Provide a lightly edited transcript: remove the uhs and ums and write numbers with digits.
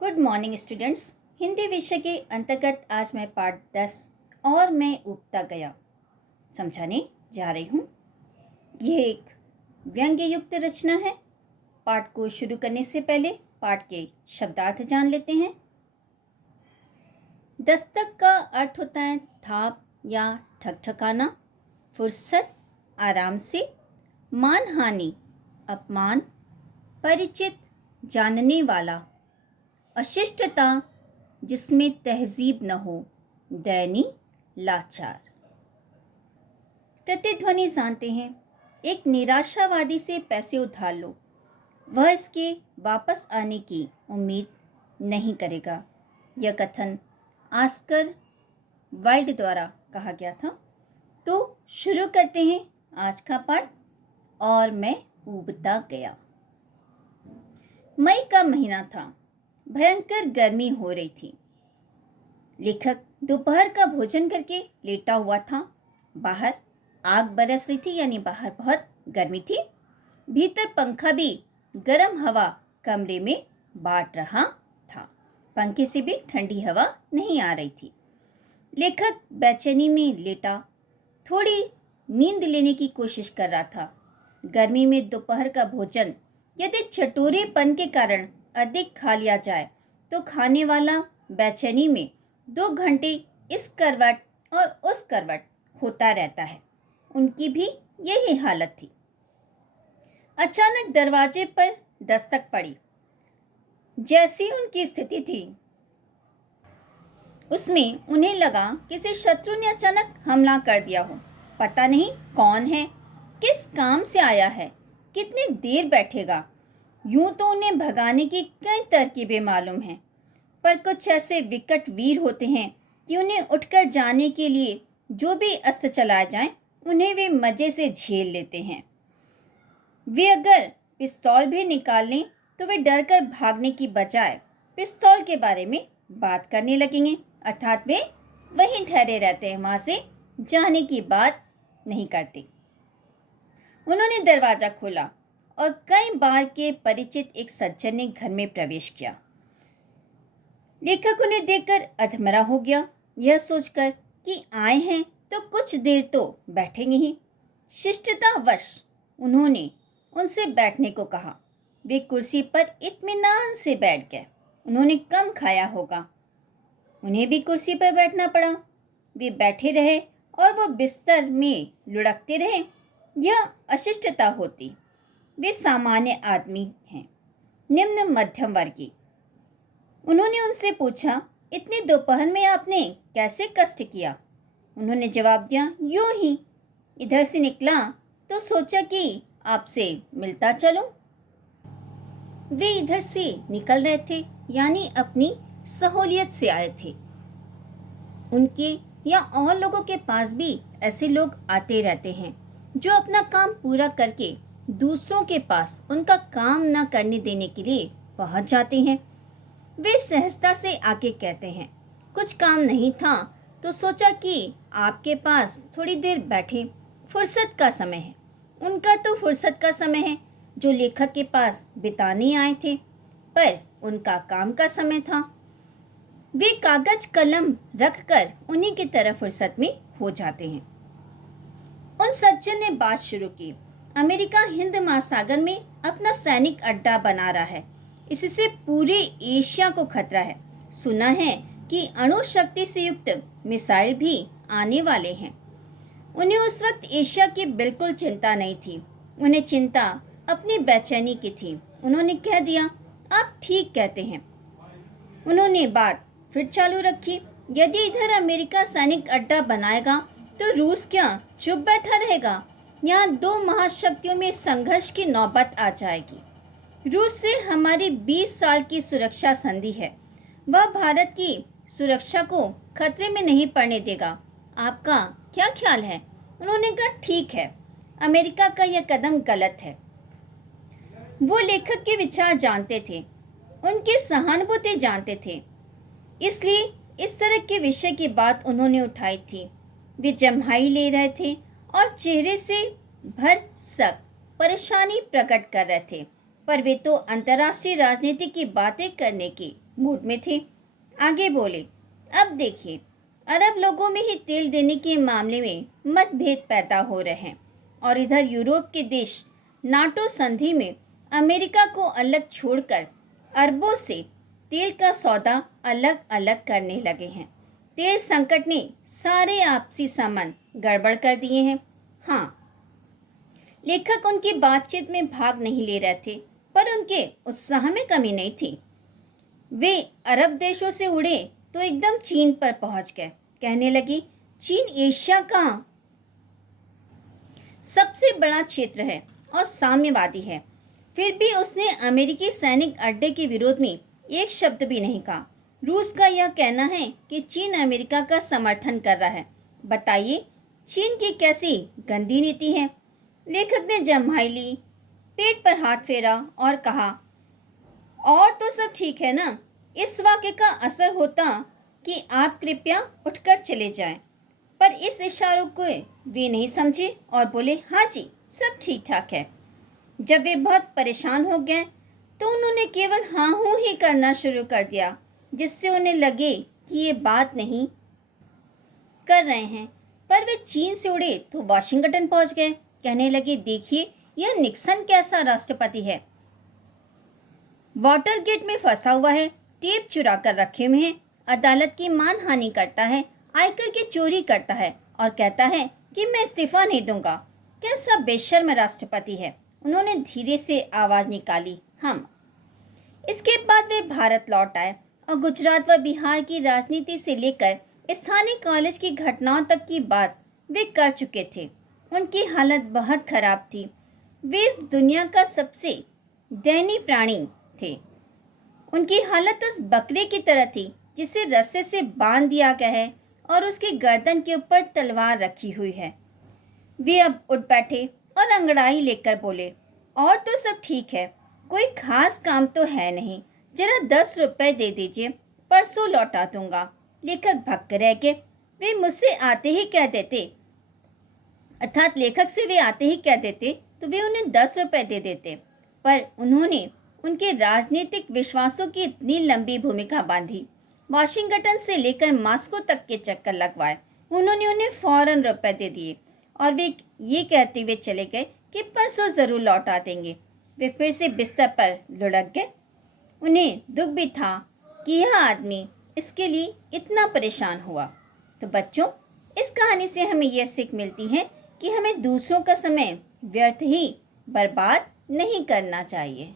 Good morning students. Hindi विषय के अंतर्गत आज मैं पाठ 10 और मैं उगता गया समझाने जा रही हूँ। यह एक व्यंग्य युक्त रचना है। पाठ को शुरू करने से पहले पाठ के शब्दार्थ जान लेते हैं। दस्तक का अर्थ होता है थाप या ठकठकाना, फुर्सत, आराम से, मानहानि, अपमान, परिचित, जानने वाला, अशिष्टता जिसमें तहजीब न हो, दैनी, लाचार। प्रतिध्वनि जानते हैं, एक निराशावादी से पैसे उधार लो, वह इसके वापस आने की उम्मीद नहीं करेगा। यह कथन ऑस्कर वाइल्ड द्वारा कहा गया था। तो शुरू करते हैं आज का पाठ। और मैं उबता गया। मई का महीना था। भयंकर गर्मी हो रही थी। लेखक दोपहर का भोजन करके लेटा हुआ था। बाहर आग बरस रही थी, यानी बाहर बहुत गर्मी थी। भीतर पंखा भी गर्म हवा कमरे में बांट रहा था। पंखे से भी ठंडी हवा नहीं आ रही थी। लेखक बेचैनी में लेटा थोड़ी नींद लेने की कोशिश कर रहा था। गर्मी में दोपहर का भोजन यदि चटोरेपन के कारण अधिक खा लिया जाए तो खाने वाला बेचैनी में 2 घंटे इस करवट और उस करवट होता रहता है। उनकी भी यही हालत थी। अचानक दरवाजे पर दस्तक पड़ी। जैसी उनकी स्थिति थी उसमें उन्हें लगा किसी शत्रु ने अचानक हमला कर दिया हो। पता नहीं कौन है, किस काम से आया है, कितनी देर बैठेगा। यूं तो उन्हें भगाने की कई तरकीबें मालूम हैं, पर कुछ ऐसे विकट वीर होते हैं कि उन्हें उठकर जाने के लिए जो भी अस्त्र चलाए जाएं, उन्हें वे मजे से झेल लेते हैं। वे अगर पिस्तौल भी निकाल लें तो वे डरकर भागने की बजाय पिस्तौल के बारे में बात करने लगेंगे, अर्थात वे वहीं ठहरे रहते हैं, वहां से जाने की बात नहीं करते। उन्होंने दरवाजा खोला और कई बार के परिचित एक सज्जन ने घर में प्रवेश किया। लेखक उन्हें देखकर अधमरा हो गया, यह सोचकर कि आए हैं तो कुछ देर तो बैठेंगे ही। शिष्टतावश उन्होंने उनसे बैठने को कहा। वे कुर्सी पर इत्मीनान से बैठ गए। उन्होंने कम खाया होगा, उन्हें भी कुर्सी पर बैठना पड़ा। वे बैठे रहे और वो बिस्तर में लुढ़कते रहे। यह अशिष्टता होती। वे सामान्य आदमी हैं, निम्न मध्यम वर्गीय। उन्होंने उनसे पूछा, इतनी दोपहर में आपने कैसे कष्ट किया? उन्होंने जवाब दिया, यूं ही। इधर से निकला तो सोचा कि आपसे मिलता चलूं। वे इधर से निकल रहे थे, यानी अपनी सहूलियत से आए थे। उनके या और लोगों के पास भी ऐसे लोग आते रहते हैं जो अपना काम पूरा करके दूसरों के पास उनका काम न करने देने के लिए पहुंच जाते हैं। वे सहजता से आके कहते हैं, कुछ काम नहीं था तो सोचा कि आपके पास थोड़ी देर बैठे, फुर्सत का समय है। उनका तो फुर्सत का समय है जो लेखक के पास बिताने आए थे, पर उनका काम का समय था। वे कागज कलम रखकर उन्हीं की तरह फुर्सत में हो जाते हैं। उन सज्जन ने बात शुरू की। अमेरिका हिंद महासागर में अपना सैनिक अड्डा बना रहा है। इससे पूरे एशिया को खतरा है। सुना है कि अणु शक्ति से युक्त मिसाइल भी आने वाले हैं। उन्हें उस वक्त एशिया की बिल्कुल चिंता नहीं थी। उन्हें चिंता अपनी बेचैनी की थी। उन्होंने कह दिया, आप ठीक कहते हैं। उन्होंने बात फिर चालू रखी, यदि इधर अमेरिका सैनिक अड्डा बनाएगा तो रूस क्या चुप बैठा रहेगा? यहाँ 2 महाशक्तियों में संघर्ष की नौबत आ जाएगी। रूस से हमारी 20 साल की सुरक्षा संधि है। वह भारत की सुरक्षा को खतरे में नहीं पड़ने देगा। आपका क्या ख्याल है? उन्होंने कहा, ठीक है, अमेरिका का यह कदम गलत है। वो लेखक के विचार जानते थे, उनकी सहानुभूति जानते थे, इसलिए इस तरह के विषय की बात उन्होंने उठाई थी। वे जम्हाई ले रहे थे और चेहरे से भरसक परेशानी प्रकट कर रहे थे। पर वे तो अंतर्राष्ट्रीय राजनीति की बातें करने के मूड में थे। आगे बोले, अब देखिए, अरब लोगों में ही तेल देने के मामले में मतभेद पैदा हो रहे हैं और इधर यूरोप के देश नाटो संधि में अमेरिका को अलग छोड़कर अरबों से तेल का सौदा अलग अलग करने लगे हैं। तेल संकट ने सारे आपसी संबंध गड़बड़ कर दिए हैं। हाँ, लेखक उनकी बातचीत में भाग नहीं ले रहे थे, पर उनके उत्साह में कमी नहीं थी। वे अरब देशों से उड़े तो एकदम चीन पर पहुंच गए। कहने लगी, चीन एशिया का सबसे बड़ा क्षेत्र है और साम्यवादी है, फिर भी उसने अमेरिकी सैनिक अड्डे के विरोध में एक शब्द भी नहीं कहा। रूस का यह कहना है कि चीन अमेरिका का समर्थन कर रहा है। बताइए, चीन की कैसी गंदी नीति है। लेखक ने जम्हाई ली, पेट पर हाथ फेरा और कहा, और तो सब ठीक है ना। इस वाक्य का असर होता कि आप कृपया उठकर चले जाएं, पर इस इशारों को वे नहीं समझे और बोले, हाँ जी, सब ठीक ठाक है। जब वे बहुत परेशान हो गए तो उन्होंने केवल हाँ हूँ ही करना शुरू कर दिया, जिससे उन्हें लगे कि ये बात नहीं कर रहे हैं। पर वे चीन से उड़े तो वाशिंगटन पहुंच गए। कहने लगे, देखिए, यह निक्सन कैसा राष्ट्रपति है। वाटरगेट में फंसा हुआ है, टेप चुरा कर रखे हुए हैं, अदालत की मानहानि करता है, आयकर की चोरी करता है और कहता है कि मैं इस्तीफा नहीं दूंगा। कैसा बेशर्म राष्ट्रपति है। उन्होंने धीरे से आवाज निकाली, हम। इसके बाद वे भारत लौट आए और गुजरात व बिहार की राजनीति से लेकर स्थानीय कॉलेज की घटनाओं तक की बात वे कर चुके थे। उनकी हालत बहुत खराब थी। वे इस दुनिया का सबसे दयनीय प्राणी थे। उनकी हालत उस बकरे की तरह थी जिसे रस्से से बांध दिया गया है और उसकी गर्दन के ऊपर तलवार रखी हुई है। वे अब उठ बैठे और अंगड़ाई लेकर बोले, और तो सब ठीक है, कोई खास काम तो है नहीं, जरा 10 रुपए दे दीजिए, परसों लौटा दूंगा। लेखक भक्क रह गए। वे मुझसे आते ही कह देते, अर्थात लेखक से वे आते ही कह देते तो वे उन्हें 10 रुपए दे देते, पर उन्होंने उनके राजनीतिक विश्वासों की इतनी लंबी भूमिका बांधी, वाशिंगटन से लेकर मास्को तक के चक्कर लगवाए। उन्होंने उन्हें फौरन रुपए दे दिए और वे ये कहते हुए चले गए कि परसों ज़रूर लौटा देंगे। वे फिर से बिस्तर पर लुढ़क गए। उन्हें दुख भी था कि यह आदमी इसके लिए इतना परेशान हुआ। तो बच्चों, इस कहानी से हमें यह सीख मिलती है कि हमें दूसरों का समय व्यर्थ ही बर्बाद नहीं करना चाहिए।